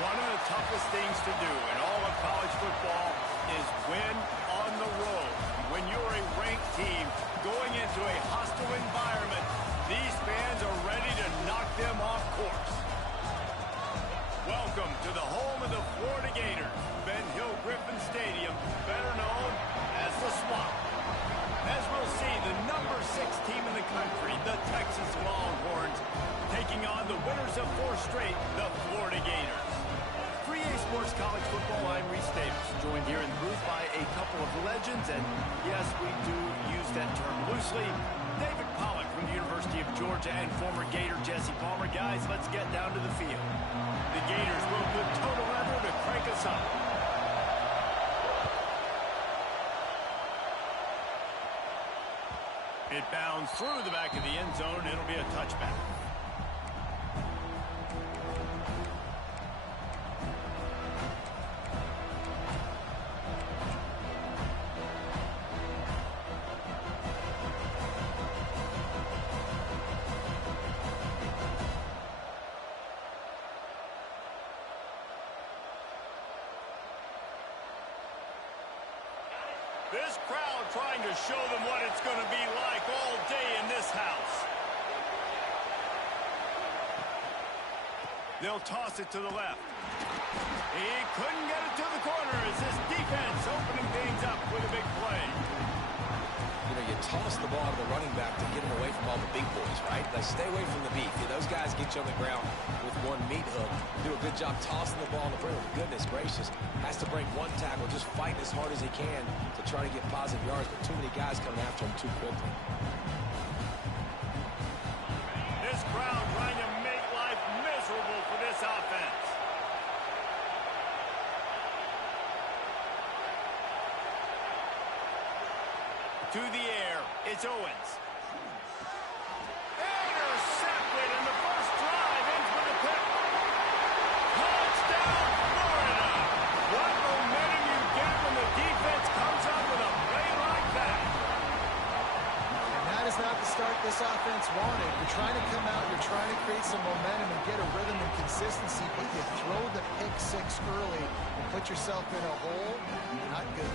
One of the toughest things to do in all of college football is win on the road. When you're a ranked team going into a hostile environment, these fans are ready to knock them off course. Welcome to the home of the Florida Gators, Ben Hill Griffin Stadium, better known as the Swamp. As we'll see, the number 6 team in the country, the Texas Longhorns, taking on the winners of 4 straight, the Florida Gators. For EA Sports College Football, I'm Reese Davis, joined here in the booth by a couple of legends, and yes, we do use that term loosely. David Pollack from the University of Georgia and former Gator Jesse Palmer. Guys, let's get down to the field. The Gators will put total leather to crank us up. It bounds through the back of the end zone, and it'll be a touchback. This crowd trying to show them what it's going to be like all day in this house. They'll toss it to the left. He couldn't get it to the corner as this defense opening things up with a big play. You know, you toss the ball to the running back to get him away from all the big boys, right? Like, stay away from the beef. Those guys get you on the ground with one meat hook. Do a good job tossing the ball in the middle. Goodness gracious. Has to break one tackle, just fighting as hard as he can to try to get positive yards, but too many guys coming after him too quickly. This crowd trying to make life miserable for this offense. To the air, it's Owens. Intercepted, and the first drive ends with a pick. Touchdown, Florida! What momentum you get when the defense comes up with a play like that. And that is not the start this offense wanted. You're trying to come out, you're trying to create some momentum and get a rhythm and consistency, but you throw the pick 6 early and put yourself in a hole. Not good.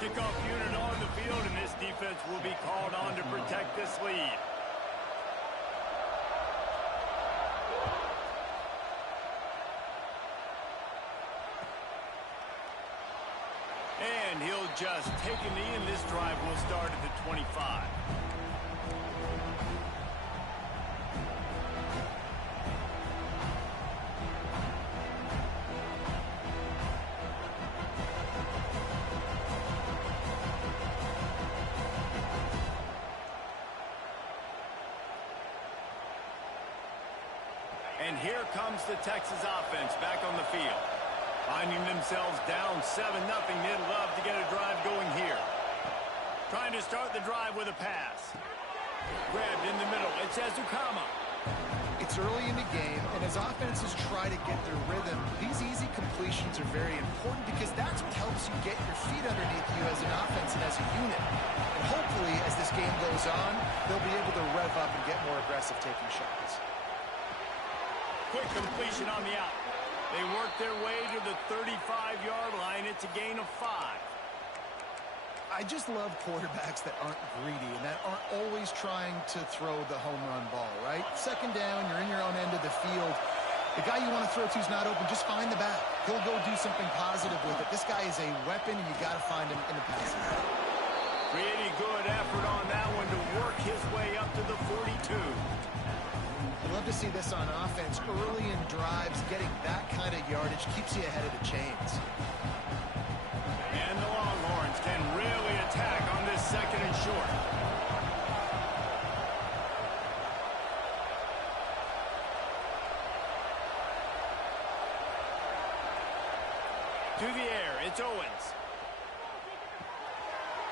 Kickoff unit on the field, and this defense will be called on to protect this lead. And he'll just take a knee, and this drive will start at the 25. And here comes the Texas offense back on the field. Finding themselves down 7-0, they'd love to get a drive going here. Trying to start the drive with a pass. Grabbed in the middle, it's Ezukama. It's early in the game, and as offenses try to get their rhythm, these easy completions are very important because that's what helps you get your feet underneath you as an offense and as a unit. And hopefully, as this game goes on, they'll be able to rev up and get more aggressive taking shots. Quick completion on the out. They work their way to the 35-yard line. It's a gain of 5. I just love quarterbacks that aren't greedy and that aren't always trying to throw the home run ball, right? Second down, you're in your own end of the field. The guy you want to throw to is not open. Just find the back. He'll go do something positive with it. This guy is a weapon, and you got to find him in the passing game. Pretty good effort on that one to work his way up to the 42. I'd love to see this on offense. Early in drives, getting that kind of yardage keeps you ahead of the chains. And the Longhorns can really attack on this second and short. To the air, it's Owens.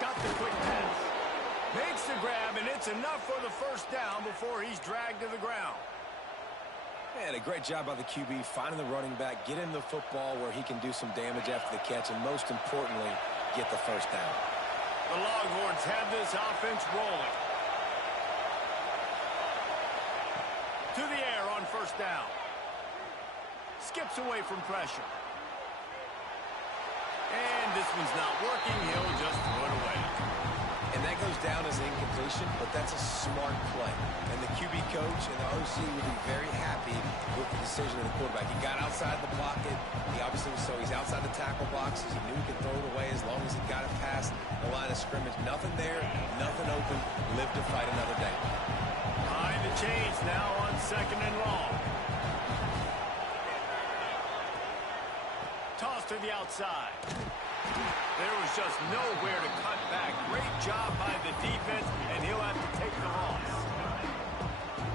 Got the quick pass. Makes the grab, and it's enough for the first down before he's dragged to the ground. And a great job by the QB finding the running back, getting the football where he can do some damage after the catch, and most importantly, get the first down. The Longhorns have this offense rolling. To the air on first down. Skips away from pressure. And this one's not working. He'll just throw it away. And that goes down as an incompletion, but that's a smart play. And the QB coach and the OC will be very happy with the decision of the quarterback. He got outside the pocket. He obviously was, so he's outside the tackle boxes. He knew he could throw it away as long as he got it past the line of scrimmage. Nothing there, nothing open. Live to fight another day. Behind the chains now on second and long. Toss to the outside. There was just nowhere to cut back. Great job by the defense, and he'll have to take the loss.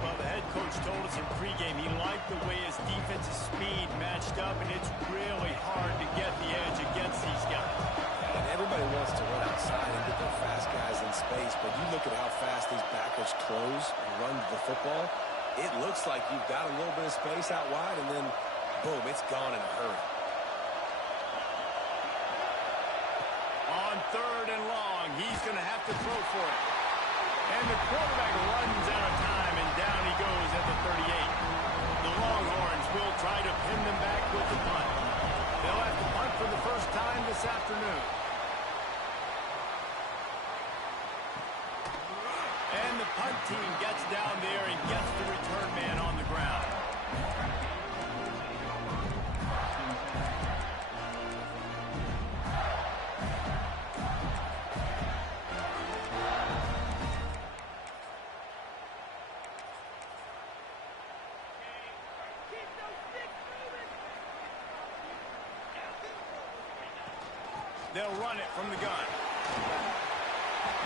Well, the head coach told us in pregame he liked the way his defensive speed matched up, and it's really hard to get the edge against these guys. And everybody wants to run outside and get their fast guys in space, but you look at how fast these backers close and run the football, it looks like you've got a little bit of space out wide, and then, boom, it's gone in a hurry. On third and long, he's going to have to throw for it. And the quarterback runs out of time, and down he goes at the 38. The Longhorns will try to pin them back with the punt. They'll have to punt for the first time this afternoon. And the punt team gets down there and gets the return man on the ground. They'll run it from the gun.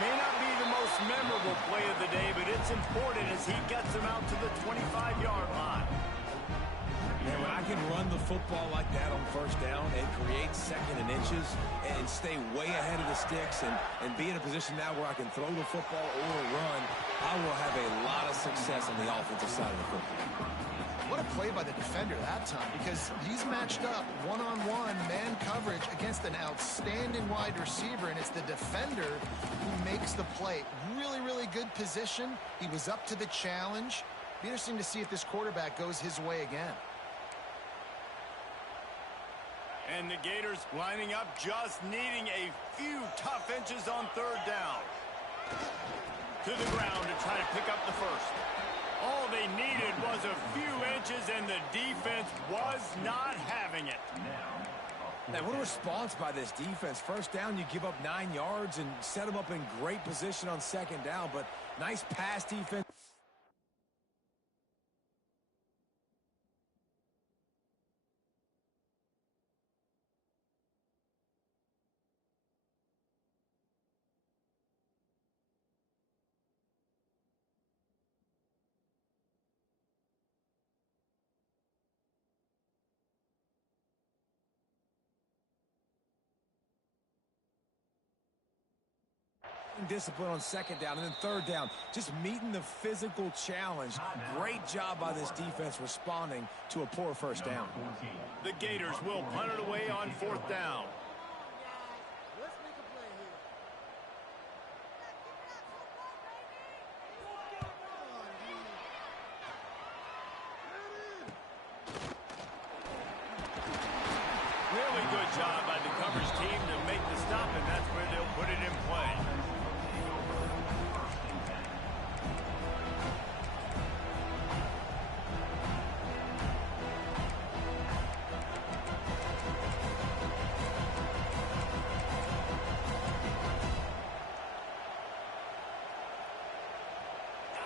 May not be the most memorable play of the day, but it's important as he gets them out to the 25-yard line. And when I can run the football like that on first down and create second and inches and stay way ahead of the sticks and be in a position now where I can throw the football or run, I will have a lot of success on the offensive side of the football. What a play by the defender that time, because he's matched up one-on-one man coverage against an outstanding wide receiver, and it's the defender who makes the play. Really, really good position. He was up to the challenge. Be interesting to see if this quarterback goes his way again. And the Gators lining up, just needing a few tough inches on third down. To the ground to try to pick up the first. All they needed was a few inches, and the defense was not having it. Now, what a response by this defense. First down, you give up 9 yards and set them up in great position on second down, but nice pass defense. Discipline on second down, and then third down, just meeting the physical challenge. Great job by this defense responding to a poor first down. The Gators will punt it away on fourth down. Really good job by the coverage team to make the stop, and that's where they'll put it in play.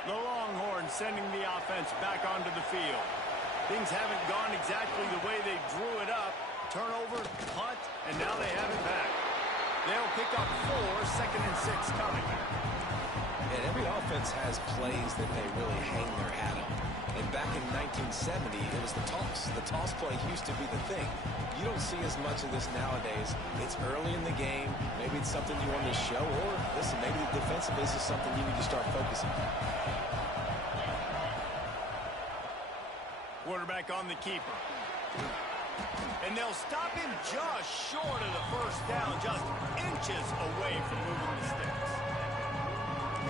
The Longhorns sending the offense back onto the field. Things haven't gone exactly the way they drew it up. Turnover, punt, and now they have it back. They'll pick up 4, second and 6 coming. And every offense has plays that they really hang their hat on. And back in 1970, it was the toss. The toss play used to be the thing. You don't see as much of this nowadays. It's early in the game. Maybe it's something you want to show, or listen, maybe defensively this is something you need to start focusing on. Quarterback quarterback on the keeper. And they'll stop him just short of the first down, just inches away from moving the sticks.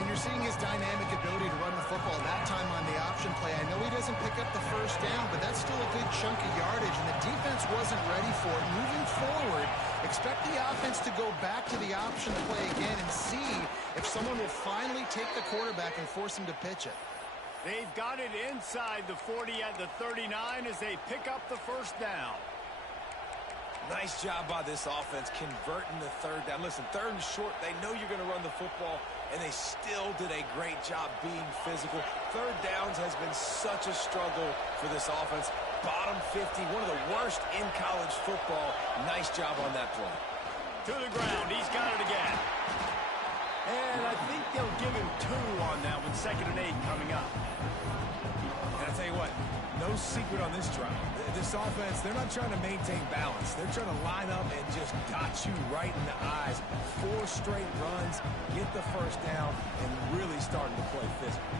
And you're seeing his dynamic ability to run the football that time on the option play. I know he doesn't pick up the first down, but that's still a good chunk of yardage, and the defense wasn't ready for it. Moving forward, expect the offense to go back to the option play again and see if someone will finally take the quarterback and force him to pitch it. They've got it inside the 40 at the 39 as they pick up the first down. Nice job by this offense converting the third down. Listen, third and short, they know you're going to run the football, and they still did a great job being physical. Third downs has been such a struggle for this offense. Bottom 50, one of the worst in college football. Nice job on that play. To the ground, he's got it again. And I think they'll give him 2 on that one, 2nd and 8 coming up. And I'll tell you what, no secret on this drive. This offense, they're not trying to maintain balance. They're trying to line up and just dot you right in the eyes. 4 straight runs, get the first down, and really starting to play physical.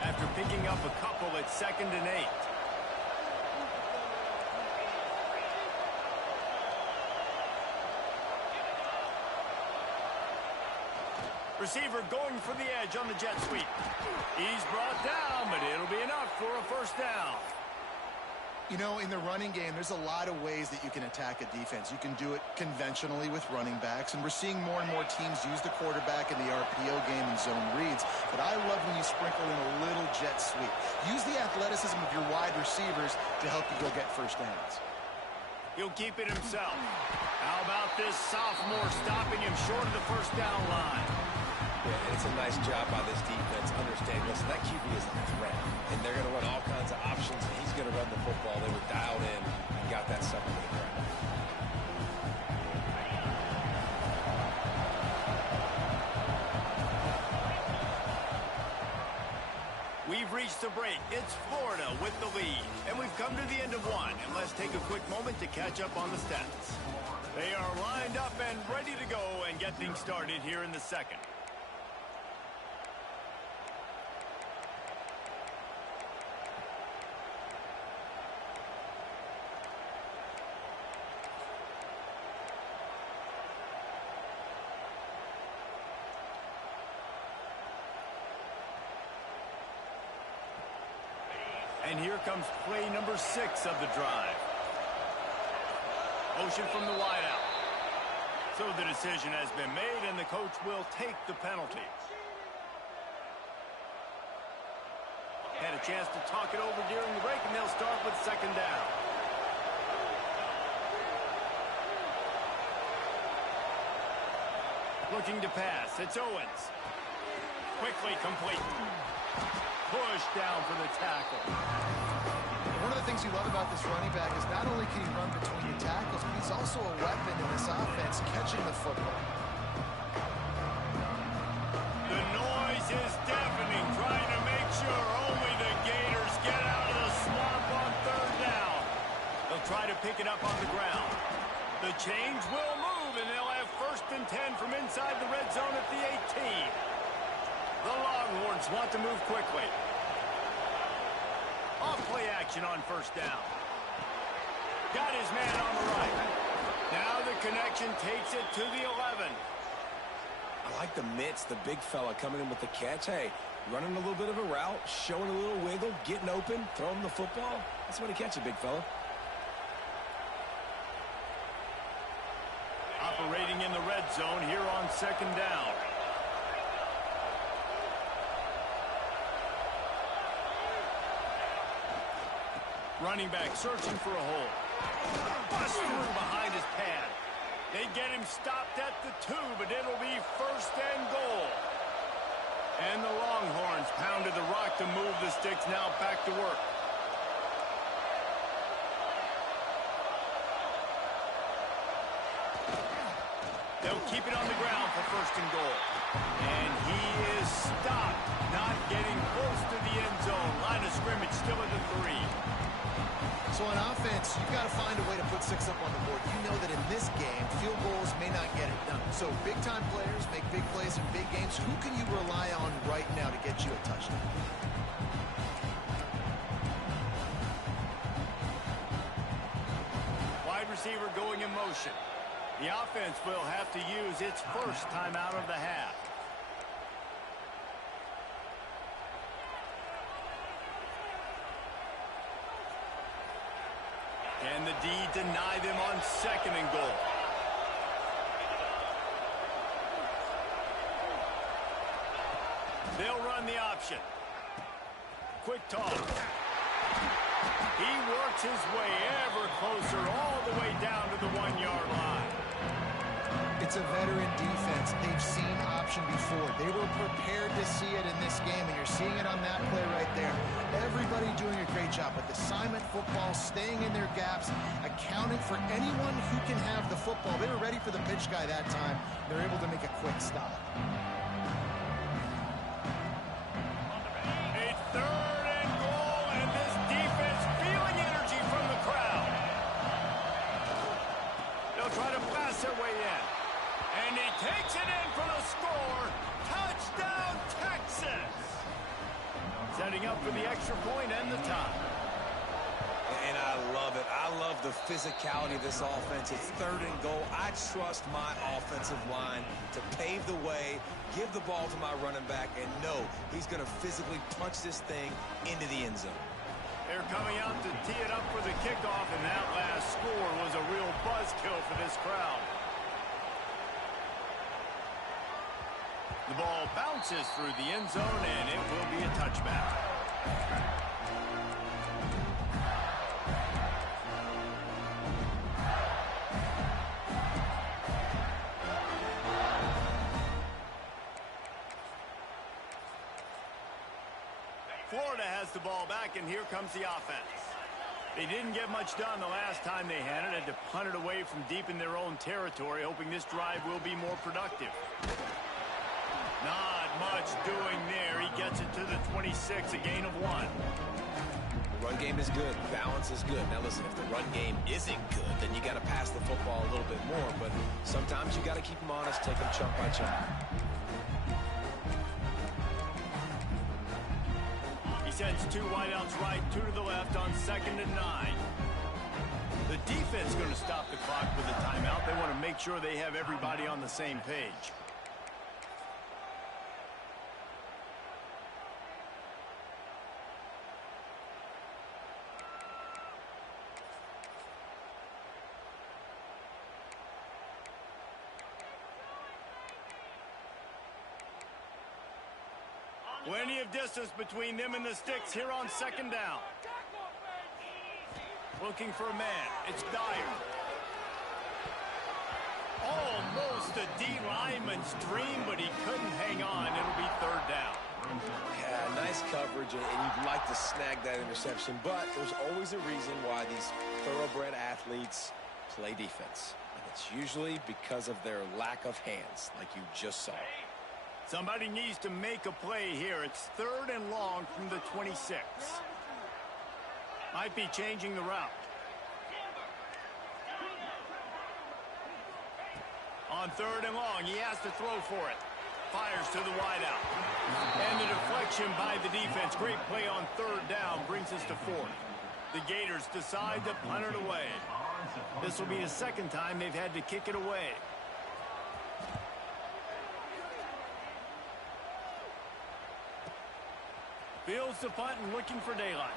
After picking up a couple at 2nd and 8. Receiver going for the edge on the jet sweep. He's brought down, but it'll be enough for a first down. You know, in the running game, there's a lot of ways that you can attack a defense. You can do it conventionally with running backs, and we're seeing more and more teams use the quarterback in the RPO game and zone reads. But I love when you sprinkle in a little jet sweep. Use the athleticism of your wide receivers to help you go get first downs. He'll keep it himself. How about this sophomore stopping him short of the first down line? Yeah, and it's a nice job by this defense. Understand, listen, that QB is a threat, and they're going to run all kinds of options, and he's going to run the football. They were dialed in and got that sucker to the ground. We've reached the break. It's Florida with the lead, and we've come to the end of one. And let's take a quick moment to catch up on the stats. They are lined up and ready to go and get things started here in the second. And here comes play number 6 of the drive. Motion from the wideout. So the decision has been made, and the coach will take the penalty. Had a chance to talk it over during the break, and they'll start with 2nd down. Looking to pass. It's Owens. Quickly complete. Push down for the tackle. One of the things you love about this running back is not only can he run between the tackles, but he's also a weapon in this offense, catching the football. The noise is deafening, trying to make sure only the Gators get out of the swamp on 3rd down. They'll try to pick it up on the ground. The chains will move, and they'll have 1st and 10 from inside the red zone at the 18. The Longhorns want to move quickly. Off-play action on 1st down. Got his man on the right. Now the connection takes it to the 11. I like the mitts, the big fella coming in with the catch. Hey, running a little bit of a route, showing a little wiggle, getting open, throwing the football. That's when he catch it, big fella. Operating in the red zone here on 2nd down. Running back searching for a hole. Bust through behind his pad. They get him stopped at the 2, but it'll be 1st and goal. And the Longhorns pounded the rock to move the sticks, now back to work. They'll keep it on the ground for 1st and goal. And he is stopped, not getting close to the end zone. Line of scrimmage still at the 3. So on offense, points, you've got to find a way to put 6 up on the board. You know that in this game, field goals may not get it done. So big-time players make big plays in big games. Who can you rely on right now to get you a touchdown? Wide receiver going in motion. The offense will have to use its first timeout of the half. Can the D deny them on 2nd and goal? They'll run the option. Quick toss. He works his way ever closer all the way down to the 1-yard line. It's a veteran defense. They've seen option before. They were prepared to see it in this game, and you're seeing it on that play right there. Everybody doing a great job with assignment football, staying in their gaps, accounting for anyone who can have the football. They were ready for the pitch guy that time. They're able to make a quick stop. A 3rd and goal, and this defense feeling energy from the crowd. They'll try to pass their way in. And he takes it in for the score. Touchdown, Texas. Setting up for the extra point and the tie. And I love it. I love the physicality of this offense. It's 3rd and goal. I trust my offensive line to pave the way, give the ball to my running back, and know he's going to physically punch this thing into the end zone. They're coming out to tee it up for the kickoff, and that last score was a real buzzkill for this crowd. The ball bounces through the end zone, and it will be a touchback. Florida has the ball back, and here comes the offense. They didn't get much done the last time they had it. Had to punt it away from deep in their own territory, hoping this drive will be more productive. Not much doing there. He gets it to the 26, a gain of 1. The run game is good. Balance is good. Now, listen, if the run game isn't good, then you got to pass the football a little bit more. But sometimes you got to keep them honest, take them chunk by chunk. He sends 2 wideouts right, 2 to the left on 2nd and 9. The defense going to stop the clock with a timeout. They want to make sure they have everybody on the same page. Plenty of distance between them and the sticks here on 2nd down. Looking for a man. It's Dyer. Almost a D lineman's dream, but he couldn't hang on. It'll be 3rd down. Yeah, nice coverage, and you'd like to snag that interception, but there's always a reason why these thoroughbred athletes play defense. And it's usually because of their lack of hands, like you just saw. Somebody needs to make a play here. It's 3rd and long from the 26. Might be changing the route. On 3rd and long, he has to throw for it. Fires to the wideout. And the deflection by the defense. Great play on 3rd down brings us to 4th. The Gators decide to punt it away. This will be the 2nd time they've had to kick it away. Fields the punt and looking for daylight.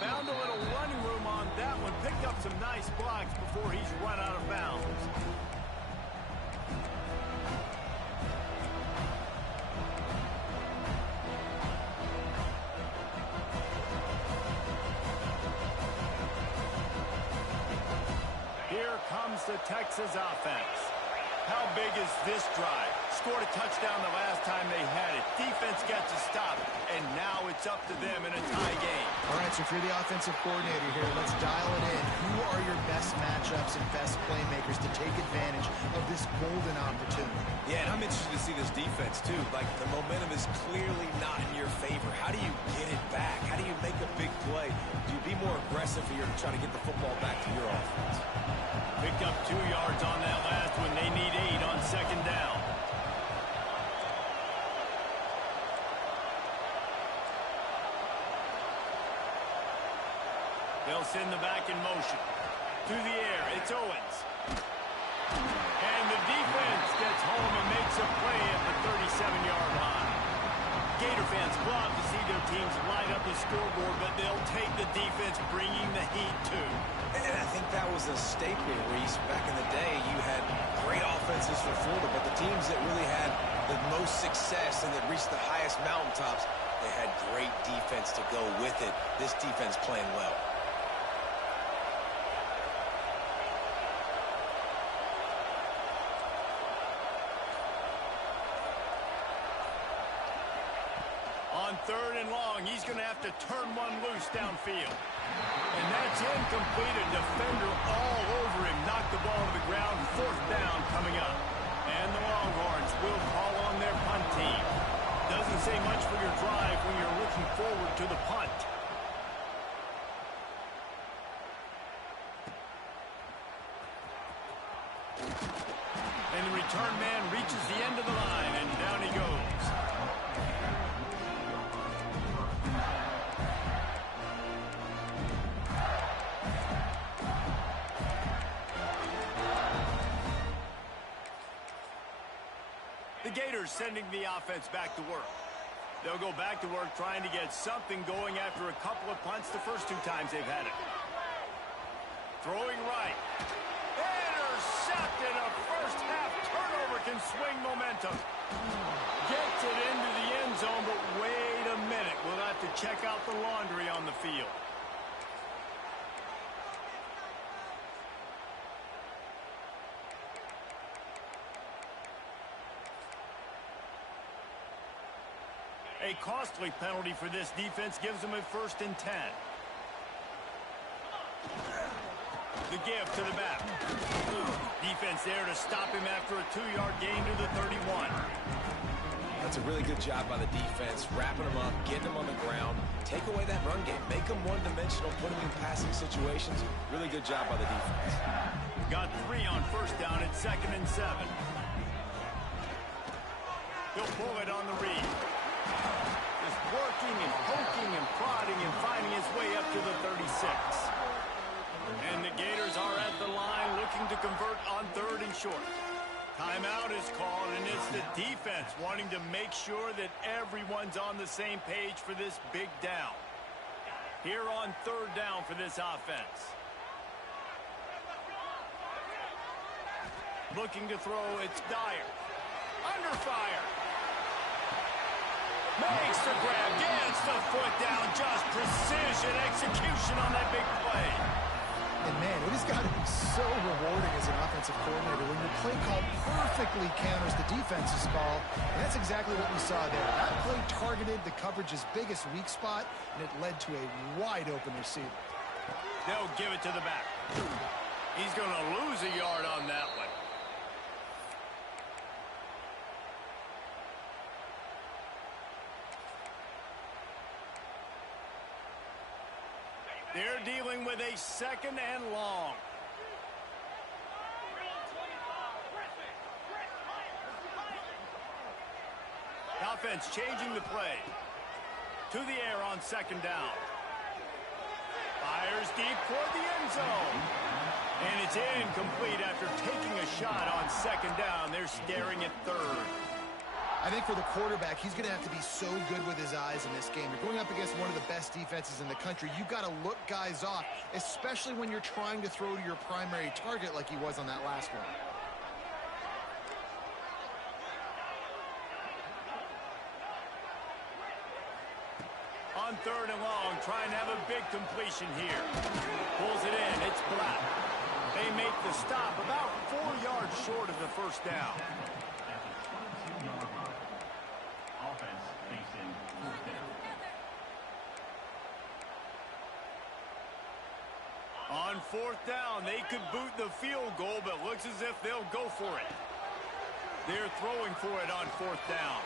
Found a little running room on that one. Picked up some nice blocks before he's run out of bounds. Here comes the Texas offense. How big is this drive? Scored a touchdown the last time they had it. Defense gets a stop, and now it's it's up to them in a tie game. All right, so if you're the offensive coordinator here, let's dial it in. Who are your best matchups and best playmakers to take advantage of this golden opportunity? Yeah, and I'm interested to see this defense, too. Like, the momentum is clearly not in your favor. How do you get it back? How do you make a big play? Do you be more aggressive here to try to get the football back to your offense? Picked up 2 yards on that last one. They need 8 on second down. They'll send the back in motion. To the air, it's Owens. And the defense gets home and makes a play at the 37-yard line. Gator fans love to see their teams light up the scoreboard, but they'll take the defense bringing the heat too. And I think that was a staple, Reese. Back in the day, you had great offenses for Florida, but the teams that really had the most success and that reached the highest mountaintops, they had great defense to go with it. This defense playing well. On 3rd and long, he's going to have to turn one loose downfield. And that's incomplete. A defender all over him. Knocked the ball to the ground. 4th down coming up. And the Longhorns will call on their punt team. Doesn't say much for your drive when you're looking forward to the punt. And the return man reaches the end of the line, and down he goes. The Gators sending the offense back to work. They'll go back to work trying to get something going after a couple of punts the first 2 times they've had it. Throwing right. Intercepted. A first-half turnover can swing momentum. Gets it into the end zone, but wait a minute. We'll have to check out the laundry on the field. A costly penalty for this defense gives them a 1st and 10. The give to the back. Defense there to stop him after a 2-yard gain to the 31. That's a really good job by the defense, wrapping them up, getting them on the ground, take away that run game, make them one-dimensional, put them in passing situations. Really good job by the defense. Got 3 on 1st down at 2nd and 7. He'll pull it on the read. Just working and poking and prodding and finding his way up to the 36. And the Gators are at the line looking to convert on 3rd and short. Timeout is called, and it's the defense wanting to make sure that everyone's on the same page for this big down. Here on 3rd down for this offense. Looking to throw, it's Dyer. Under fire. Makes the grab, gets the foot down, just precision execution on that big play. And man, it has got to be so rewarding as an offensive coordinator when your play call perfectly counters the defense's call. And that's exactly what we saw there. That play targeted the coverage's biggest weak spot, and it led to a wide-open receiver. They'll give it to the back. He's going to lose a yard on that one. They're dealing with a 2nd and long. Offense changing the play. To the air on 2nd down. Fires deep toward the end zone. And it's incomplete after taking a shot on 2nd down. They're staring at 3rd. I think for the quarterback, he's going to have to be so good with his eyes in this game. You're going up against one of the best defenses in the country. You've got to look guys off, especially when you're trying to throw to your primary target like he was on that last one. On 3rd and long, trying to have a big completion here. Pulls it in. It's Black. They make the stop about 4 yards short of the 1st down. On fourth down, they could boot the field goal, but looks as if they'll go for it. They're throwing for it on fourth down.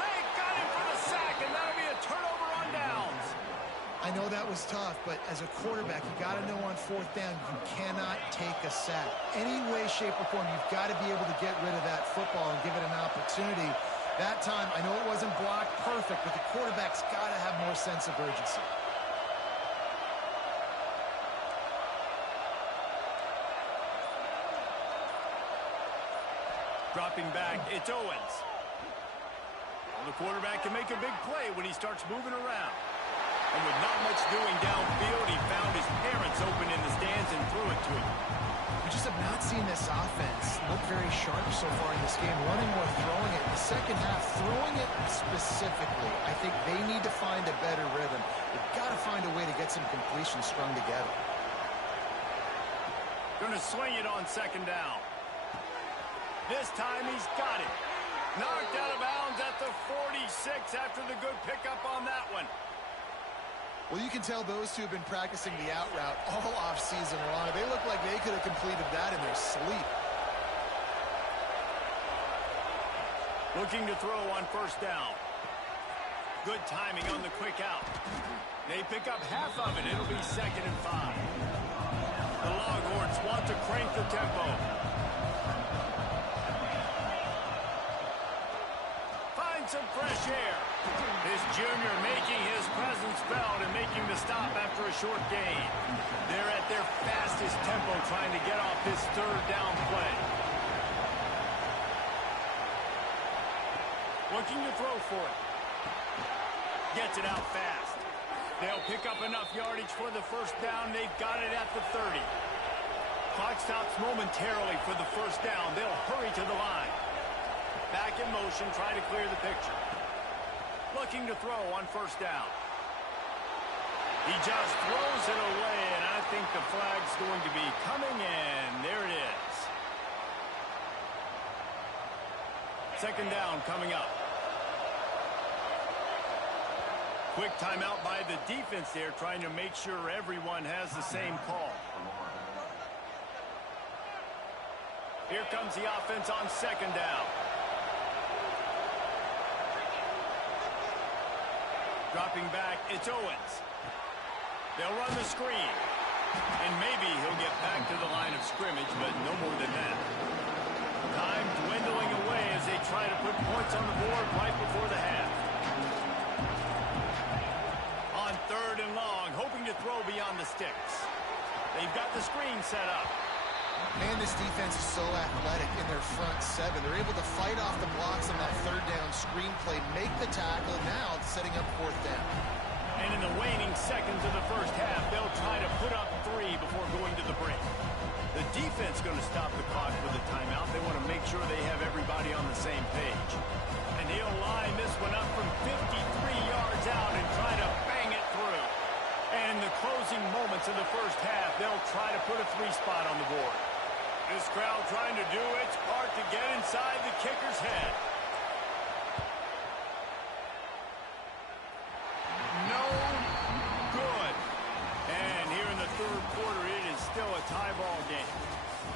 They got him for the sack, and that'll be a turnover on downs. I know that was tough, but as a quarterback, you got to know on fourth down, you cannot take a sack. Any way, shape, or form, you've got to be able to get rid of that football and give it an opportunity. That time, I know it wasn't blocked perfect, but the quarterback's got to have more sense of urgency. Dropping back, it's Owens. Well, the quarterback can make a big play when he starts moving around. And with not much doing downfield, he found his parents open in the stands and threw it to him. We just have not seen this offense look very sharp so far in this game, running or throwing it. In the second half, throwing it specifically, I think they need to find a better rhythm. They've got to find a way to get some completions strung together. Going to swing it on second down. This time he's got it. Knocked out of bounds at the 46 after the good pickup on that one. Well, you can tell those two have been practicing the out route all offseason long. They look like they could have completed that in their sleep. Looking to throw on first down. Good timing on the quick out. They pick up half of it. It'll be 2nd and 5. The Longhorns want to crank the tempo. Find some fresh air. This junior making his presence felt and making the stop after a short gain. They're at their fastest tempo trying to get off this third down play. Looking to throw for it. Gets it out fast. They'll pick up enough yardage for the first down. They've got it at the 30. Clock stops momentarily for the first down. They'll hurry to the line. Back in motion, try to clear the picture. Looking to throw on first down. He just throws it away, and I think the flag's going to be coming in. There it is. 2nd down coming up. Quick timeout by the defense there, trying to make sure everyone has the same call. Here comes the offense on 2nd down. Dropping back, it's Owens. They'll run the screen. And maybe he'll get back to the line of scrimmage, but no more than that. Time dwindling away as they try to put points on the board right before the half. On 3rd and long, hoping to throw beyond the sticks. They've got the screen set up. Man, this defense is so athletic in their front 7. They're able to fight off the blocks on that 3rd down screen play, make the tackle, now setting up 4th down. And in the waning seconds of the first half, they'll try to put up 3 before going to the break. The defense going to stop the clock with a timeout. They want to make sure they have everybody on the same page. And he'll line this one up from 53 yards out and try to bang it through. And in the closing moments of the first half, they'll try to put a 3 spot on the board. This crowd trying to do its part to get inside the kicker's head. No good. And here in the 3rd quarter, it is still a tie ball game.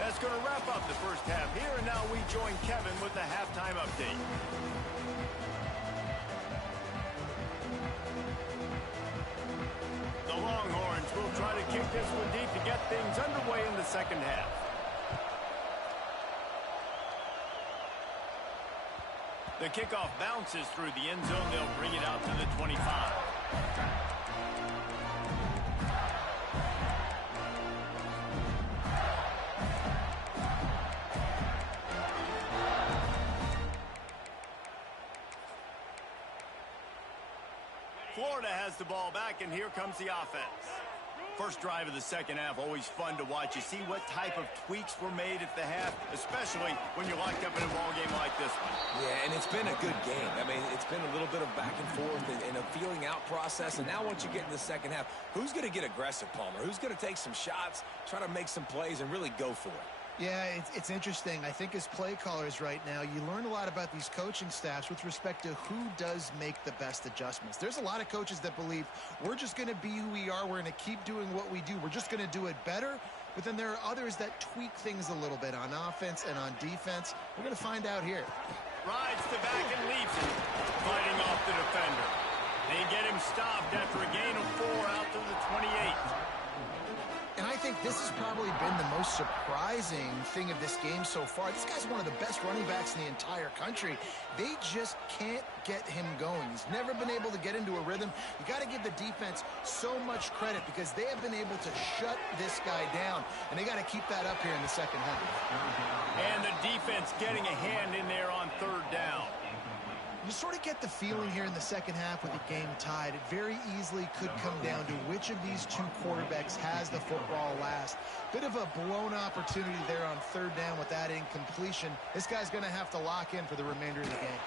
That's going to wrap up the first half here, and now we join Kevin with the halftime update. The Longhorns will try to kick this one deep to get things underway in the second half. The kickoff bounces through the end zone. They'll bring it out to the 25. Florida has the ball back, and here comes the offense. First drive of the second half, always fun to watch. You see what type of tweaks were made at the half, especially when you're locked up in a ball game like this one. Yeah, and it's been a good game. I mean, it's been a little bit of back and forth and a feeling out process. And now once you get in the second half, who's going to get aggressive, Palmer? Who's going to take some shots, try to make some plays, and really go for it? Yeah, it's interesting. I think as play callers right now, you learn a lot about these coaching staffs with respect to who does make the best adjustments. There's a lot of coaches that believe we're just going to be who we are. We're going to keep doing what we do. We're just going to do it better. But then there are others that tweak things a little bit on offense and on defense. We're going to find out here. Rides to back and leaps it, fighting off the defender. They get him stopped after a gain of 4 out to the 28. And I think this has probably been the most surprising thing of this game so far. This guy's one of the best running backs in the entire country. They just can't get him going. He's never been able to get into a rhythm. You got to give the defense so much credit because they have been able to shut this guy down, and they got to keep that up here in the second half. And the defense getting a hand in there on third down. You sort of get the feeling here in the second half with the game tied. It very easily could come down to which of these two quarterbacks has the football last. Bit of a blown opportunity there on third down with that incompletion. This guy's going to have to lock in for the remainder of the game.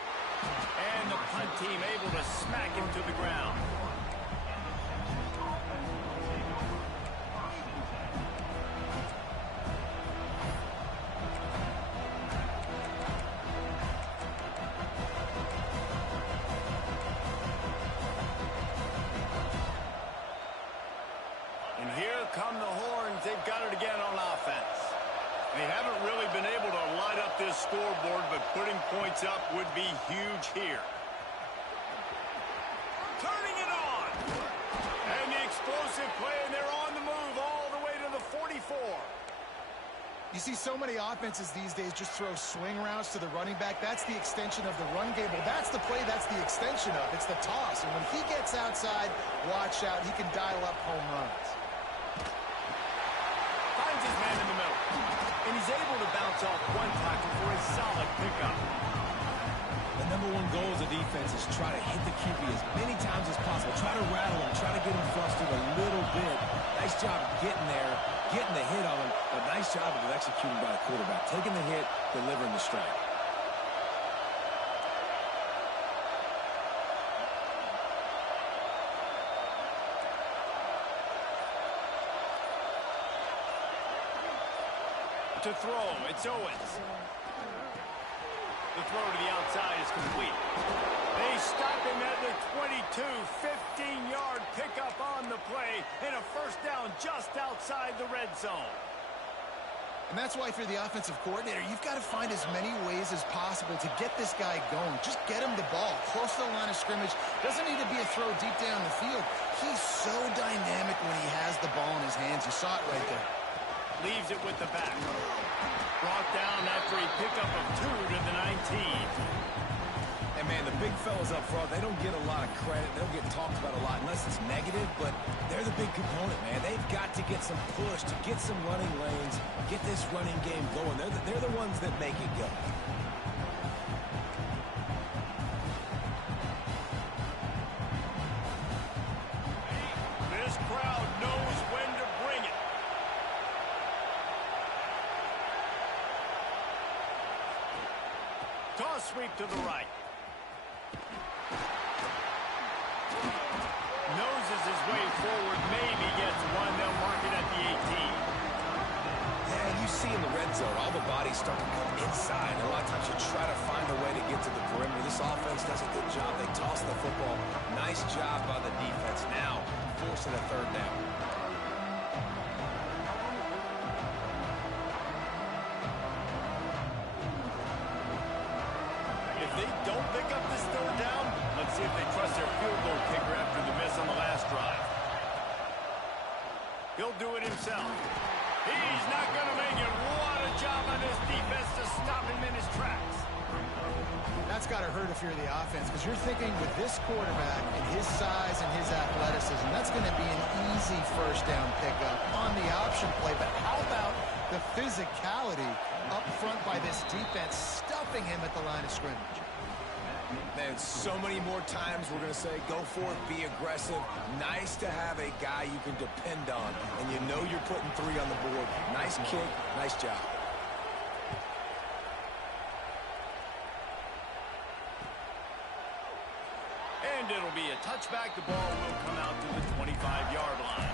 And the punt team able to smack him to the ground. Come the horns. They've got it again on offense. They haven't really been able to light up this scoreboard, but putting points up would be huge here. Turning it on. And the explosive play, and they're on the move all the way to the 44. You see so many offenses these days just throw swing routes to the running back. That's the extension of the run game. Well, that's the play that's the extension of. It's the toss. And when he gets outside, watch out. He can dial up home runs. His man in the middle, and he's able to bounce off one tackle for a solid pickup. The number one goal as a defense is try to hit the QB as many times as possible. Try to rattle him, try to get him flustered a little bit. Nice job of getting there, getting the hit on him, but nice job of executing by the quarterback. Taking the hit, delivering the strike. To throw, it's Owens. The throw to the outside is complete. They stop him at the 22, 15-yard pickup on the play, and a first down just outside the red zone. And that's why if you're the offensive coordinator, you've got to find as many ways as possible to get this guy going. Just get him the ball close to the line of scrimmage. Doesn't need to be a throw deep down the field. He's so dynamic when he has the ball in his hands. You saw it right there. Leaves it with the back. Brought down after a pickup of 2 to the 19. And, man, the big fellas up front, they don't get a lot of credit. They don't get talked about a lot unless it's negative, but they're the big component, man. They've got to get some push, to get some running lanes, get this running game going. They're the ones that make it go. This crowd knows when to bring it. Toss sweep to the right. Noses his way forward, maybe gets one. They'll mark it at the 18. Yeah, you see in the red zone, all the bodies start to come inside. A lot of times you try to find a way to get to the perimeter. This offense does a good job. They toss the football. Nice job by the defense. Now, forcing a third down. If they don't pick up this third down, let's see if they trust their field goal kicker after the miss on the last drive. He'll do it himself. He's not going to make it. What a job on this defense to stop him in his tracks. That's got to hurt if you're the offense, because you're thinking with this quarterback and his size and his athleticism, that's going to be an easy first down pickup on the option play. But how about the physicality up front by this defense, stuffing him at the line of scrimmage? Man, so many more times we're going to say, go for it, be aggressive. Nice to have a guy you can depend on, and you know you're putting 3 on the board. Nice kick, nice job. And it'll be a touchback. The ball will come out to the 25-yard line.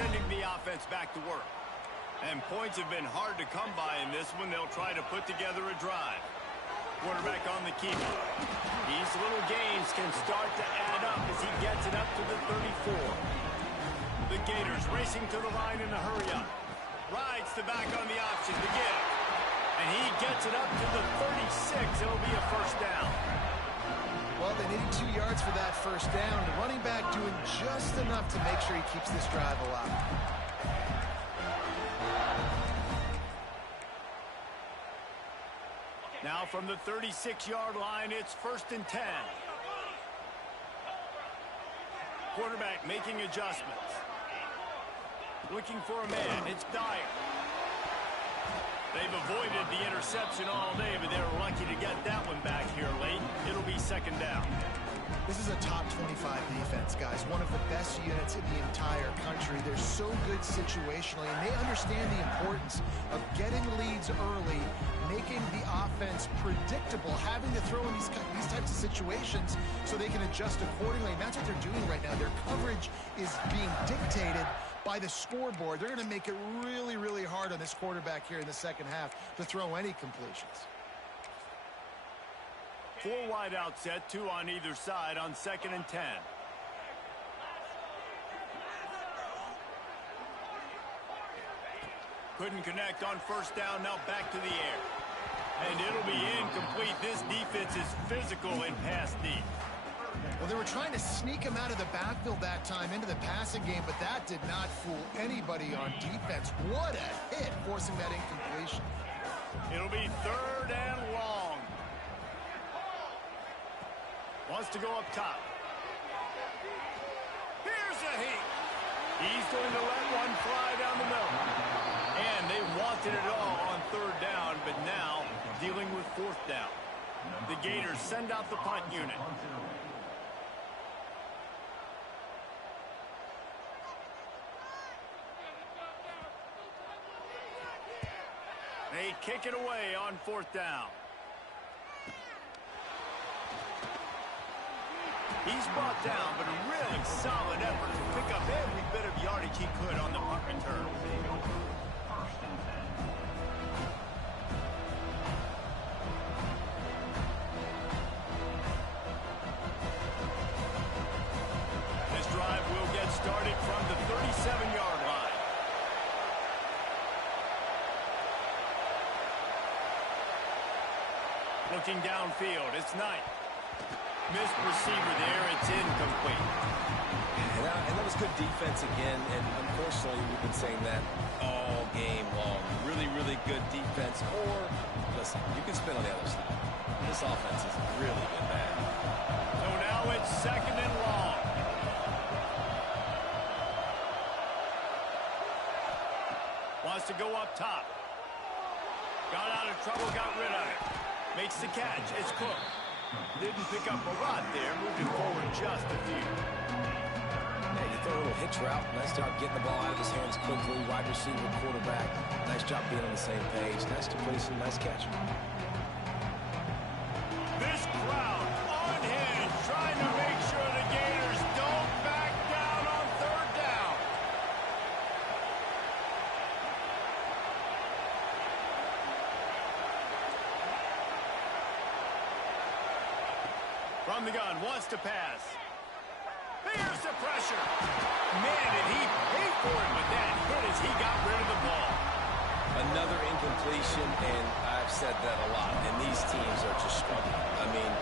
sending the offense back to work. And points have been hard to come by in this one. They'll try to put together a drive. Quarterback on the keeper. These little gains can start to add up as he gets it up to the 34. The Gators racing to the line in a hurry up. Rides to back on the option to give. And he gets it up to the 36. It'll be a first down. Well, they needed 2 yards for that first down. The running back doing just enough to make sure he keeps this drive alive. Now from the 36-yard line, it's 1st and 10. Quarterback making adjustments. Looking for a man. It's Dyer. They've avoided the interception all day, but they're lucky to get that one back here late. It'll be 2nd down. This is a top 25 defense, guys. One of the best units in the entire country. They're so good situationally, and they understand the importance of getting leads early, making the offense predictable, having to throw in these types of situations so they can adjust accordingly. And that's what they're doing right now. Their coverage is being dictated by the scoreboard. They're going to make it really, really hard on this quarterback here in the second half to throw any completions. 4 wide out set, 2 on either side on 2nd and 10. Couldn't connect on 1st down, now back to the air. And it'll be incomplete. This defense is physical in pass deep. Well, they were trying to sneak him out of the backfield that time into the passing game, but that did not fool anybody on defense. What a hit, forcing that incompletion. It'll be 3rd and long. Wants to go up top. Here's a heat. He's going to let one fly down the middle. And they wanted it all on 3rd down, but now dealing with 4th down. The Gators send out the punt unit. They kick it away on 4th down. He's brought down, but a really solid effort to pick up every bit of yardage he could on the punt return. This drive will get started from the 37-yard line. Looking downfield, it's Knight. Missed receiver there, it's incomplete. And that was good defense again, and unfortunately we've been saying that all game long. Really, really good defense. Or, listen, you can spin on the other side. This offense has really been bad. So now it's 2nd and long. Wants to go up top. Got out of trouble, got rid of it. Makes the catch, it's Cook. Didn't pick up a lot there, moving forward just a few. Yeah, you throw a little hitch route. Nice job getting the ball out of his hands quickly. Wide receiver, quarterback. Nice job being on the same page. Nice completion, nice catch. This crowd unhinged, trying to make sure the Gators don't back down on 3rd down. From the gun, wants to pass. Here's the pressure. Man, did he pay for it with that hit as he got rid of the ball. Another incompletion, and I've said that a lot, and these teams are just struggling. I mean,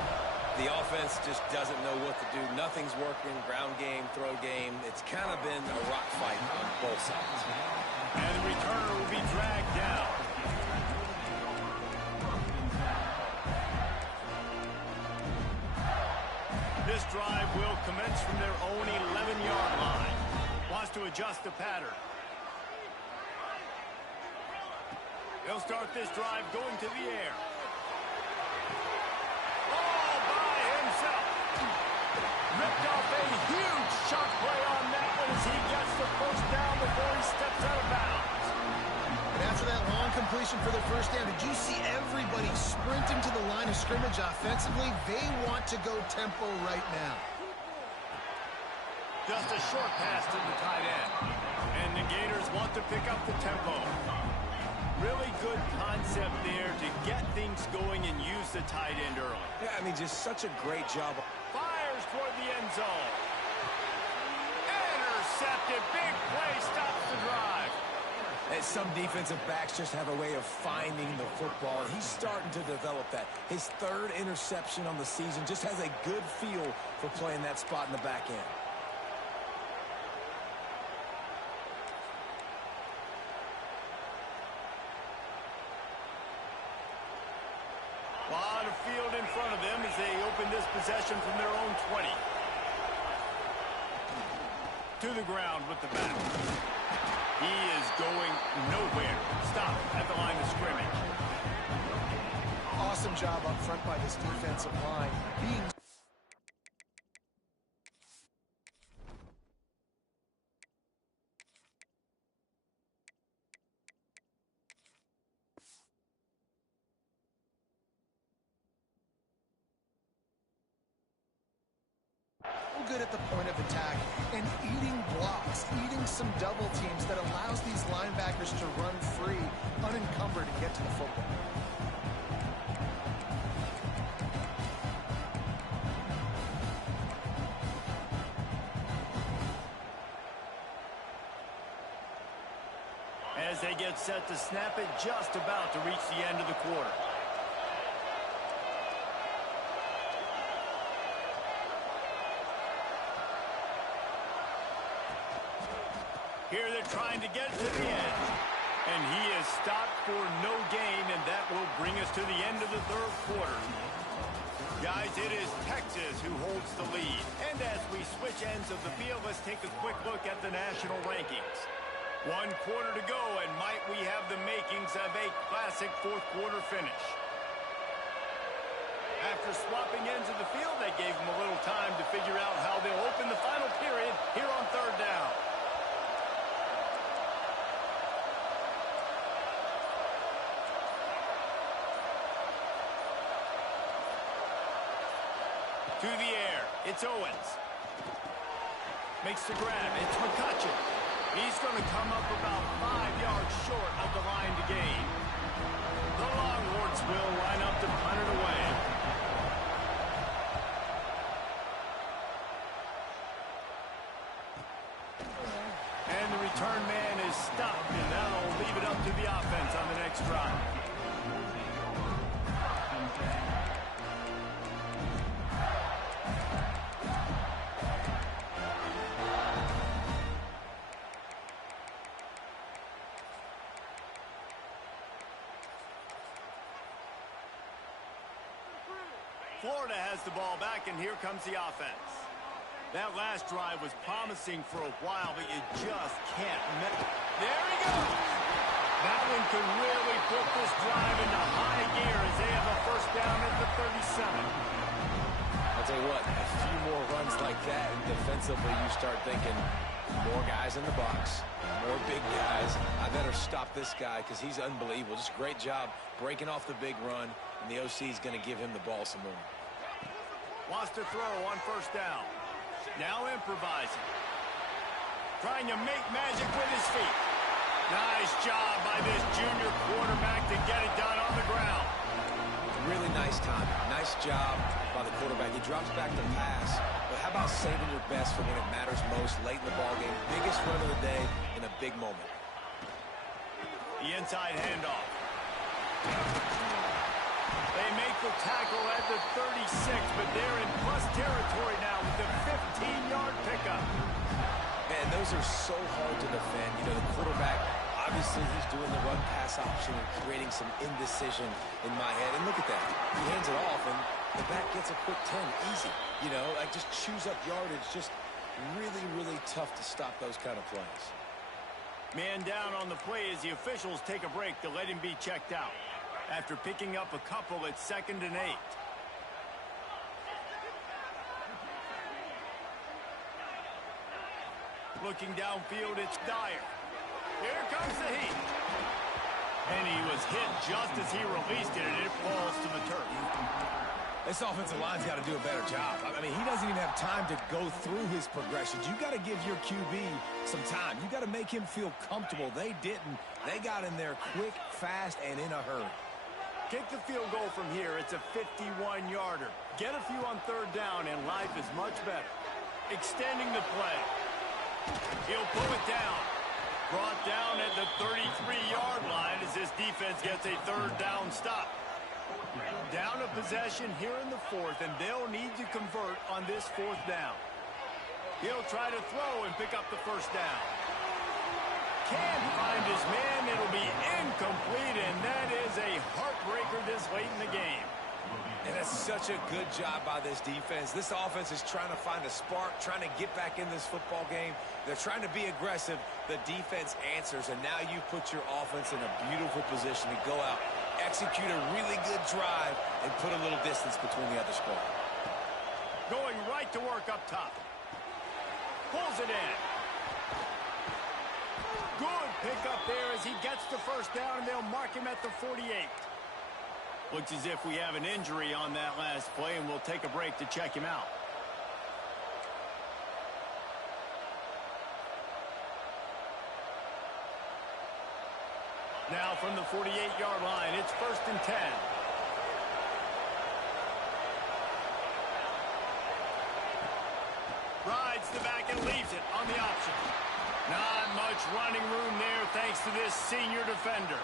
the offense just doesn't know what to do. Nothing's working. Ground game, throw game. It's kind of been a rock fight on both sides. And the returner will be dragged down. This drive will commence from their own 11-yard line. Wants to adjust the pattern. They'll start this drive going to the air. All by himself. Ripped off a huge chunk play on that one as he gets the 1st down before he steps out of bounds. And after that long completion for the 1st down, did you see everybody sprinting to the line of scrimmage offensively? They want to go tempo right now. Just a short pass to the tight end. And the Gators want to pick up the tempo. Really good concept there to get things going and use the tight end early. Yeah, I mean, just such a great job. Fires toward the end zone. Intercepted. Big play stops the drive. And some defensive backs just have a way of finding the football. He's starting to develop that. His third interception on the season, just has a good feel for playing that spot in the back end. A lot of field in front of them as they open this possession from their own 20. To the ground with the back. He is going nowhere. Stop at the line of scrimmage. Awesome job up front by this defensive line. Good at the point of attack and eating blocks, eating some double teams that allows these linebackers to run free, unencumbered, and get to the football. As they get set to snap it, just about to reach the end of the quarter. Here they're trying to get to the edge. And he is stopped for no gain, and that will bring us to the end of the third quarter. Guys, it is Texas who holds the lead. And as we switch ends of the field, let's take a quick look at the national rankings. 1 quarter to go, and might we have the makings of a classic fourth quarter finish. After swapping ends of the field, they gave them a little time to figure out how they'll open the final period here on third down. To the air, it's Owens. Makes the grab, it's McCutcheon. He's going to come up about 5 yards short of the line to gain. The Longhorns will line up to punt it away. And the return man is stopped, and that'll leave it up to the offense on the next drive. Florida has the ball back, and here comes the offense. That last drive was promising for a while, but you just can't miss. There he goes! That one could really put this drive into high gear as they have a first down at the 37. I'll tell you what, a few more runs like that, and defensively you start thinking, more guys in the box, more big guys. I better stop this guy because he's unbelievable. Just a great job breaking off the big run. And the OC is going to give him the ball some more. Wants to throw on first down. Now improvising. Trying to make magic with his feet. Nice job by this junior quarterback to get it done on the ground. Really nice timing. Nice job by the quarterback. He drops back to pass. But how about saving your best for when it matters most late in the ballgame? Biggest run of the day in a big moment. The inside handoff. They make the tackle at the 36, but they're in plus territory now with the 15-yard pickup. Man, those are so hard to defend. You know, the quarterback, obviously he's doing the run-pass option and creating some indecision in my head. And look at that. He hands it off, and the back gets a quick 10. Easy. You know, like just chews up yardage. Just really, really tough to stop those kind of plays. Man down on the play as the officials take a break to let him be checked out. After picking up a couple at 2nd and 8. Looking downfield, it's Dyer. Here comes the heat. And he was hit just as he released it, and it falls to the turf. This offensive line's got to do a better job. I mean, he doesn't even have time to go through his progressions. You got to give your QB some time. You got to make him feel comfortable. They didn't. They got in there quick, fast, and in a hurry. Kick the field goal from here. It's a 51-yarder. Get a few on third down, and life is much better. Extending the play. He'll pull it down. Brought down at the 33-yard line as this defense gets a third down stop. Down a possession here in the fourth, and they'll need to convert on this fourth down. He'll try to throw and pick up the first down. Can't find his man. It'll be incomplete, and that is a heartbreaker this late in the game. And that's such a good job by this defense. This offense is trying to find a spark, trying to get back in this football game. They're trying to be aggressive. The defense answers, and now you put your offense in a beautiful position to go out, execute a really good drive, and put a little distance between the other squad. Going right to work up top. Pulls it in. Good pickup there as he gets the first down, and they'll mark him at the 48. Looks as if we have an injury on that last play, and we'll take a break to check him out. Now from the 48-yard line, it's 1st and 10. Rides the back and leaves it on the option. Not much running room there thanks to this senior defender.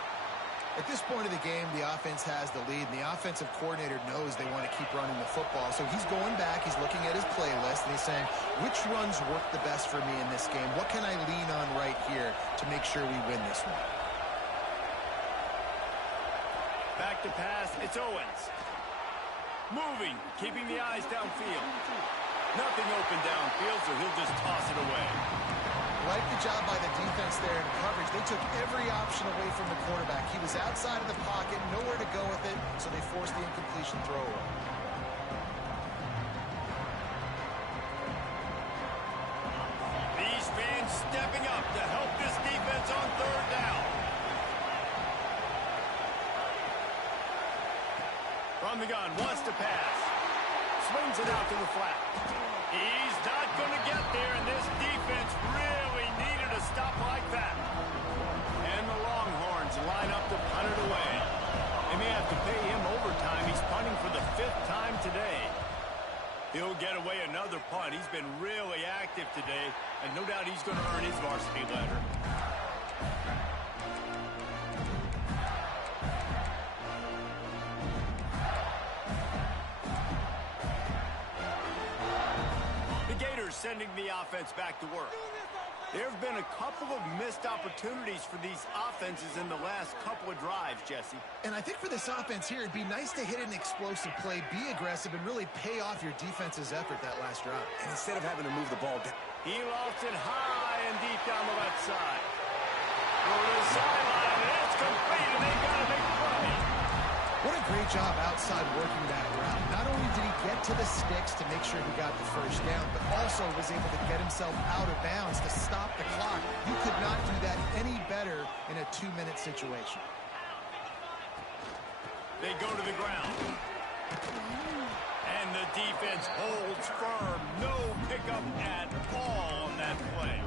At this point of the game, the offense has the lead, and the offensive coordinator knows they want to keep running the football. So he's going back, he's looking at his playlist, and he's saying, which runs work the best for me in this game? What can I lean on right here to make sure we win this one? Back to pass, it's Owens. Moving, keeping the eyes downfield. Nothing open downfield, so he'll just toss it away. Like the job by the defense there in coverage. They took every option away from the quarterback. He was outside of the pocket, nowhere to go with it, so they forced the incompletion throw away. These fans stepping up to help this defense on third down. From the gun, wants to pass. Swings it out to the flat. He's not going to get there, and this defense really needed a stop like that. And the Longhorns line up to punt it away. They may have to pay him overtime. He's punting for the 5th time today. He'll get away another punt. He's been really active today, and no doubt he's going to earn his varsity letter. Sending the offense back to work. There have been a couple of missed opportunities for these offenses in the last couple of drives, Jesse. And I think for this offense here, it'd be nice to hit an explosive play, be aggressive, and really pay off your defense's effort that last drive. And instead of having to move the ball down. He lofts it high and deep down the left side. Go to the sideline, and it's complete, and they've got a big play. What a great job outside working that route. Not only did he get to the sticks to make sure he got the first down, but also was able to get himself out of bounds to stop the clock. You could not do that any better in a 2-minute situation. They go to the ground. And the defense holds firm. No pickup at all on that play.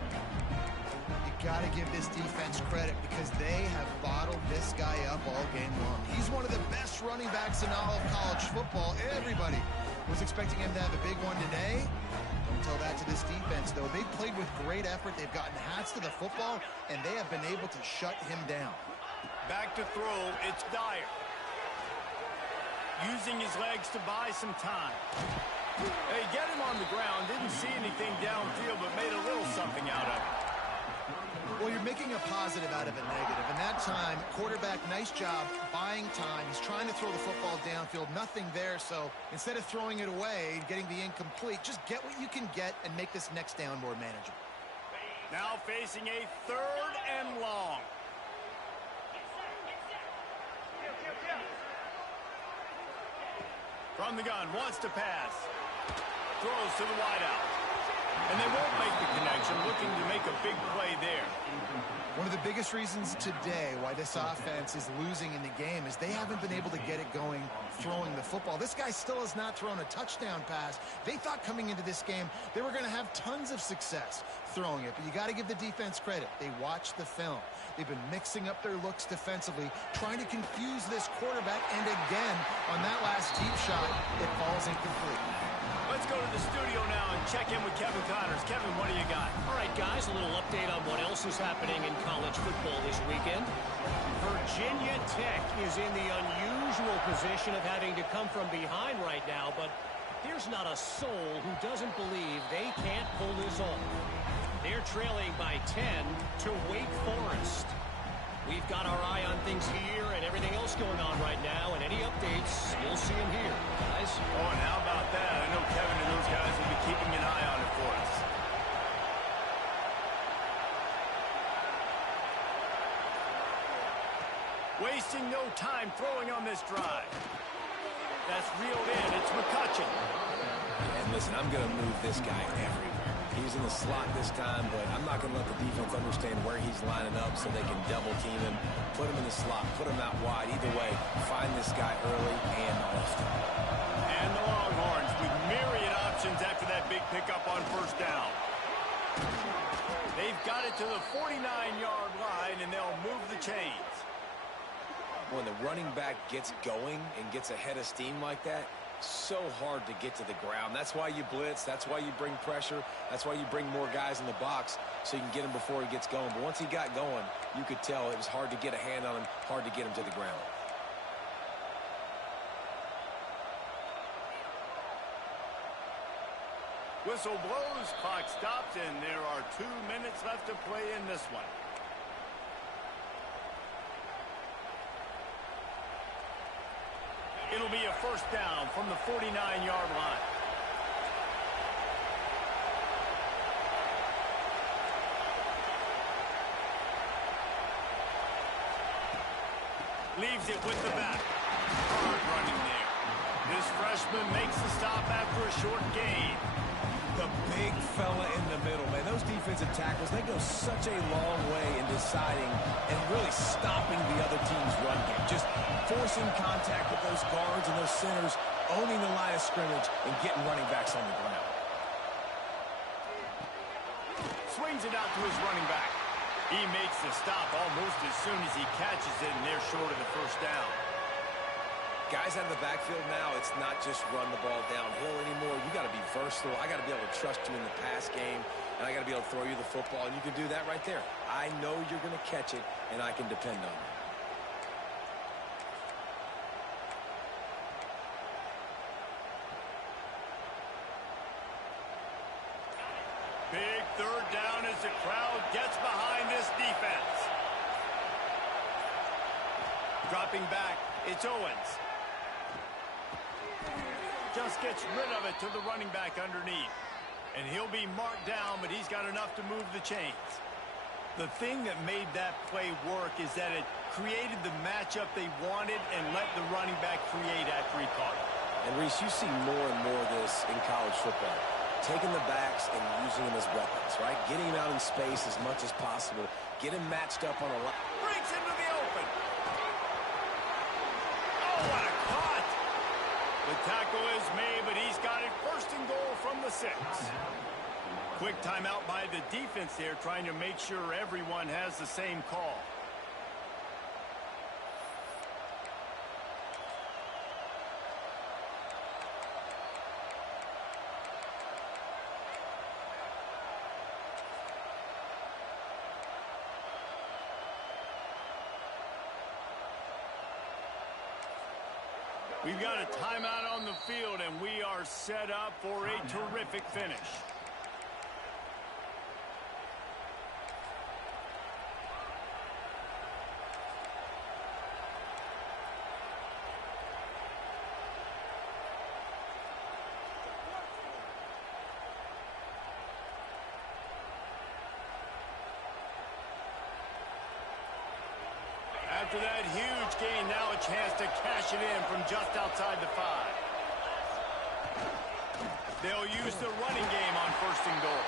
Got to give this defense credit because they have bottled this guy up all game long. He's one of the best running backs in all of college football. Everybody was expecting him to have a big one today. Don't tell that to this defense, though. They played with great effort. They've gotten hats to the football, and they have been able to shut him down. Back to throw, it's Dyer. Using his legs to buy some time. They get him on the ground, didn't see anything downfield, but made a little something out of it. Well, you're making a positive out of a negative. And that time, quarterback, nice job buying time. He's trying to throw the football downfield. Nothing there. So instead of throwing it away and getting the incomplete, just get what you can get and make this next down more manageable. Now facing a 3rd and long. From the gun, wants to pass. Throws to the wideout. And they won't make the connection, looking to make a big play there. One of the biggest reasons today why this offense is losing in the game is they haven't been able to get it going throwing the football. This guy still has not thrown a touchdown pass. They thought coming into this game they were going to have tons of success throwing it, but you got to give the defense credit. They watched the film. They've been mixing up their looks defensively, trying to confuse this quarterback, and again, on that last deep shot, it falls incomplete. Let's go to the studio now and check in with Kevin Connors. Kevin, what do you got? All right, guys, a little update on what else is happening in college football this weekend. Virginia Tech is in the unusual position of having to come from behind right now, but there's not a soul who doesn't believe they can't pull this off. They're trailing by 10 to Wake Forest. We've got our eye on things here and everything else going on right now, and any updates, you'll see them here, guys. Oh, and how about that? I know Kevin and those guys will be keeping an eye on it for us. Wasting no time throwing on this drive. That's reeled in. It's McCutcheon. And listen, I'm going to move this guy everywhere. He's in the slot this time, but I'm not going to let the defense understand where he's lining up so they can double team him, put him in the slot, put him out wide. Either way, find this guy early and often. And the Longhorns with myriad options after that big pickup on first down. They've got it to the 49-yard line, and they'll move the chains. When the running back gets going and gets ahead of steam like that, so hard to get to the ground. That's why you blitz. That's why you bring pressure. That's why you bring more guys in the box so you can get him before he gets going. But once he got going, you could tell it was hard to get a hand on him, hard to get him to the ground. Whistle blows, clock stops, and there are 2 minutes left to play in this one. It'll be a first down from the 49-yard line. Leaves it with the back. Hard running there. This freshman makes the stop after a short gain. The big fella in the middle, man. Those defensive tackles, they go such a long way in deciding and really stopping the other team's run game. Just forcing contact with those guards and those centers, owning the line of scrimmage, and getting running backs on the ground. Swings it out to his running back. He makes the stop almost as soon as he catches it, and they're short of the first down. Guys out of the backfield now, it's not just run the ball downhill anymore. You got to be versatile. I got to be able to trust you in the pass game, and I got to be able to throw you the football, and you can do that right there. I know you're going to catch it, and I can depend on you. Big third down as the crowd gets behind this defense. Dropping back, it's Owens. Just gets rid of it to the running back underneath. And he'll be marked down, but he's got enough to move the chains. The thing that made that play work is that it created the matchup they wanted and let the running back create after he caught it. And, Reese, you see more and more of this in college football. Taking the backs and using them as weapons, right? Getting him out in space as much as possible. Get him matched up on a line. Breaks into the open. Oh, what a cut! The tackle is made, but he's got it first and goal from the 6. Quick timeout by the defense there, trying to make sure everyone has the same call. We've got a timeout on the field, and we are set up for a terrific finish. After that huge gain, now a chance to cash it in from just outside the 5. They'll use the running game on first and goal.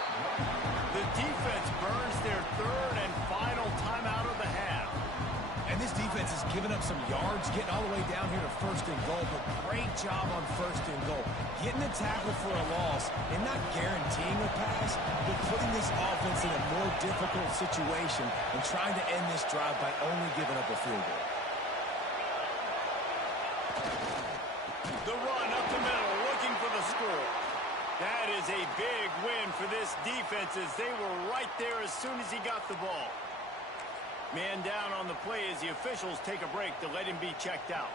The defense burns their third and final timeout of the half. And this defense is Giving up some yards, getting all the way down here to first and goal, but great job on first and goal. Getting the tackle for a loss and not guaranteeing a pass, but putting this offense in a more difficult situation and trying to end this drive by only giving up a field goal. The run up the middle, looking for the score. That is a big win for this defense as they were right there as soon as he got the ball. Man down on the play as the officials take a break to let him be checked out.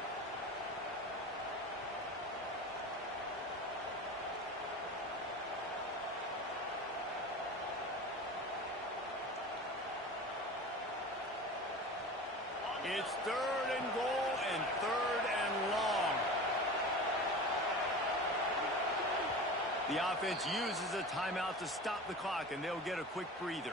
It's 3rd and goal and 3rd and long. The offense uses a timeout to stop the clock, and they'll get a quick breather.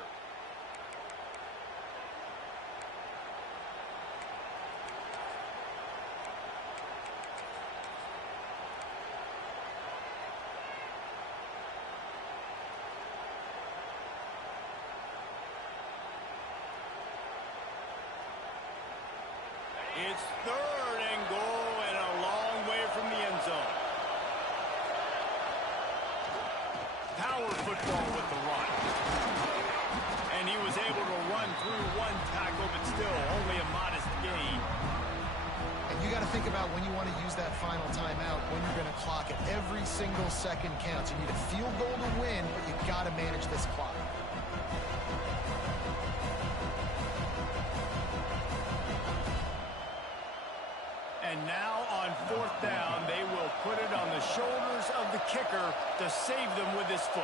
It's 3rd and goal and a long way from the end zone. Power football with the run. And he was able to run through one tackle, but still only a modest gain. And you got to think about when you want to use that final timeout, when you're going to clock it. Every single second counts. You need a field goal to win, but you got to manage this clock. And now on 4th down, they will put it on the shoulders of the kicker to save them with his foot.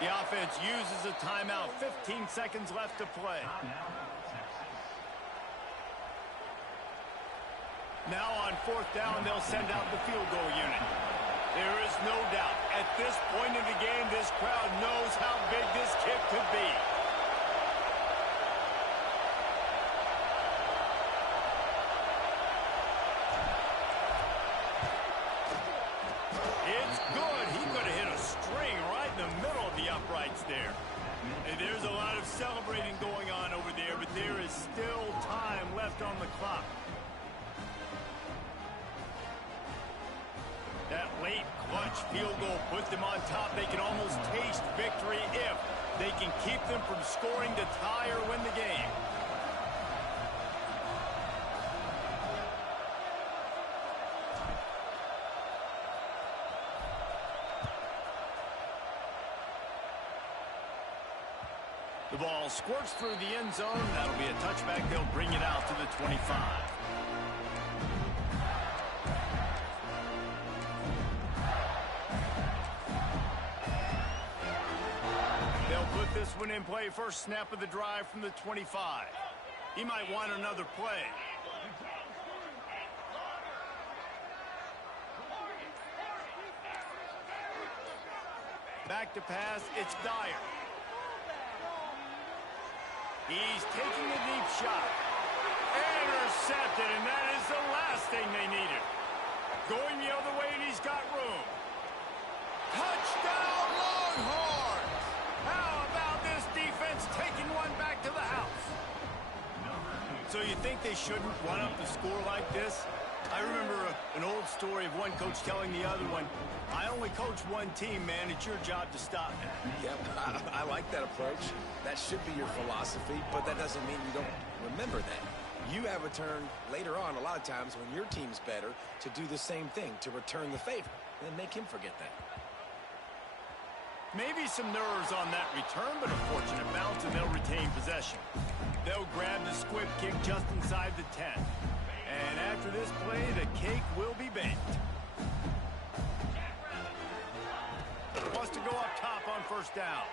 The offense uses a timeout. 15 seconds left to play. Now on 4th down, they'll send out the field goal unit. There is no doubt, at this point in the game, this crowd knows how big this kick could be. It's good. He could have hit a string right in the middle of the uprights there. And there's a lot of celebrating going on over there, but there is still time left on the clock. That late clutch field goal put them on top. They can almost taste victory if they can keep them from scoring to tie or win the game. The ball squirts through the end zone. That'll be a touchback. They'll bring it out to the 25. They'll put this one in play. First snap of the drive from the 25. He might want another play. Back to pass. It's Dyer. He's taking a deep shot. Intercepted, and that is the last thing they needed. Going the other way, and he's got room. Touchdown, Longhorns! How about this defense taking one back to the house? So you think they shouldn't run up the score like this? I remember an old story of one coach telling the other one, I only coach one team, man. It's your job to stop me. Yep, I like that approach. That should be your philosophy, but that doesn't mean you don't remember that. You have a turn later on, a lot of times, when your team's better, to do the same thing, to return the favor, and then make him forget that. Maybe some nerves on that return, but a fortunate bounce, and they'll retain possession. They'll grab the squib kick just inside the 10. And after this play, the cake will be baked. Wants to go up top on first down.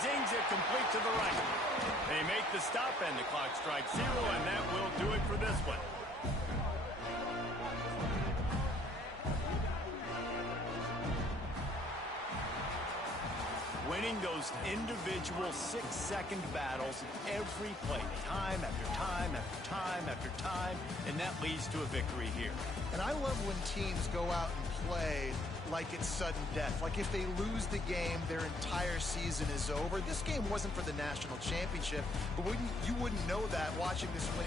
Zings it complete to the right. They make the stop, and the clock strikes 0, and that will do it for this one. winning those individual 6-second battles every play, time after time after time after time, and that leads to a victory here. And I love when teams go out and play like it's sudden death. Like if they lose the game, their entire season is over. This game wasn't for the national championship, but you wouldn't know that watching this winning